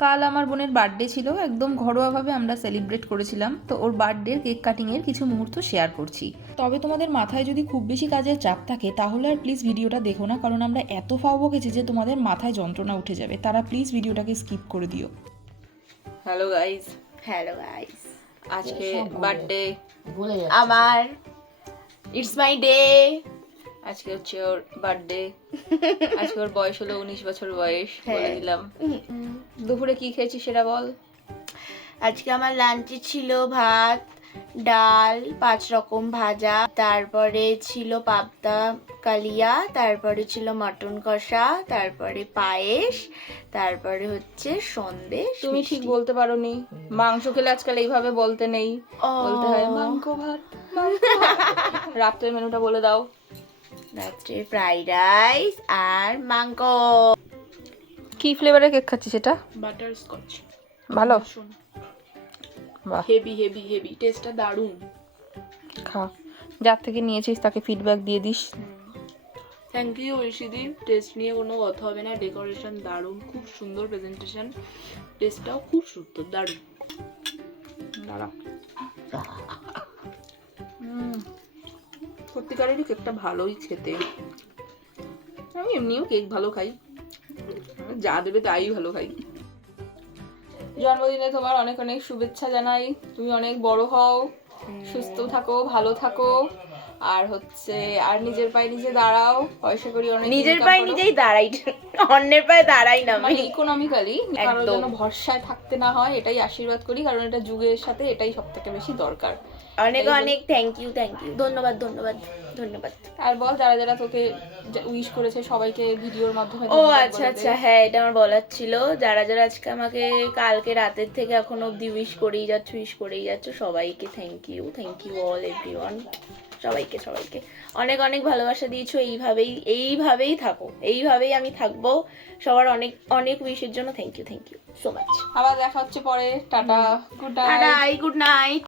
কাল আমার বোনের বার্থডে ছিল, একদম ঘরোয়াভাবে আমরা সেলিব্রেট করেছিলাম। তো ওর বার্থডের কেক কাটিংয়ের কিছু মুহূর্ত শেয়ার করছি। তবে তোমাদের মাথায় যদি খুব বেশি কাজের চাপ থাকে তাহলে আর প্লিজ ভিডিওটা দেখো না, কারণ আমরা এত ফাও বকেছি যে তোমাদের মাথায় যন্ত্রণা উঠে যাবে। তারা প্লিজ ভিডিওটাকে স্কিপ করে দিও। হ্যালো গাইস, হ্যালো গাইস, আজকে বার্থডে আমার ইটস মাই ডে। আজকে হচ্ছে ওর বার্থডে। আজকে ওর বয়স হলো 19 বছর বয়স, বলে দিলাম। দুপুরে কি খেয়েছি সেটা বল। আজকে আমার লাঞ্চে ছিল ভাত, ডাল, 5 রকম ভাজা, তারপরে ছিল পাবদা কালিয়া, তারপরে ছিল মটন কষা, তারপরে পায়েস, তারপরে হচ্ছে সন্দেশ। তুমি ঠিক বলতে পারোনি। মাংস খেলে আজকাল এইভাবে বলতে নেই, বলতে হয় মাংস ভাত। রাত্রের মেনুটা বলে দাও। রাত্রে ফ্রাইড রাইস আর মাংস। কি ফ্লেভারের কেক খাচ্ছি সেটা? Butter Scotch. ভালো? বাহ, হেভি হেভি হেভি, টেস্টটা দারুণ। খা, যার থেকে নিয়েছিস তাকে ফিডব্যাক দিয়ে দিস। থ্যাংক ইউ ঐশিদি। টেস্ট নিয়ে কোনো কথা হবে না, ডেকোরেশন দারুণ, খুব সুন্দর প্রেজেন্টেশন, টেস্টটাও খুব সুন্দর, দারুণ। দাঁড়া, সত্যিকারেরই কেকটা ভালোই খেতে। আমি এমনিও কেক ভালো খাই, যা দেবে তাই ভালো খাই। জন্মদিনে তোমার অনেক অনেক শুভেচ্ছা জানাই। তুমি অনেক বড় হও, সুস্থ থাকো, ভালো থাকো, আর হচ্ছে আর নিজের পায়ে নিজে দাঁড়াও, পয়সা করি অনেক। নিজের পায়ে নিজেই দাঁড়াই, অন্যের পায়ে দাঁড়াই না, মানে ইকোনমিক্যালি কারোর জন্য ভরসায় থাকতে না হয়, এটাই আশীর্বাদ করি, কারণ এটা যুগের সাথে এটাই সবথেকে বেশি দরকার। অনেক অনেক থ্যাংক ইউ, ধন্যবাদ ধন্যবাদ ধন্যবাদ। আর বল, যারা যারা তোকে উইশ করেছে সবাইকে ভিডিওর মাধ্যমে। ও আচ্ছা আচ্ছা, হ্যাঁ এটা আমার বলার ছিল। যারা যারা আজকে আমাকে কালকে রাতের থেকে এখন অবধি উইশ করেই যাচ্ছ সবাইকে থ্যাংক ইউ অল এভরিওয়ান। সবাইকে অনেক অনেক ভালোবাসা দিয়েছো। এইভাবেই থাকো, এইভাবেই আমি থাকবো। সবার অনেক অনেক উইশের জন্য থ্যাংক ইউ সো মাচ। আবার দেখা হচ্ছে পরে। Tata, good night. Good night.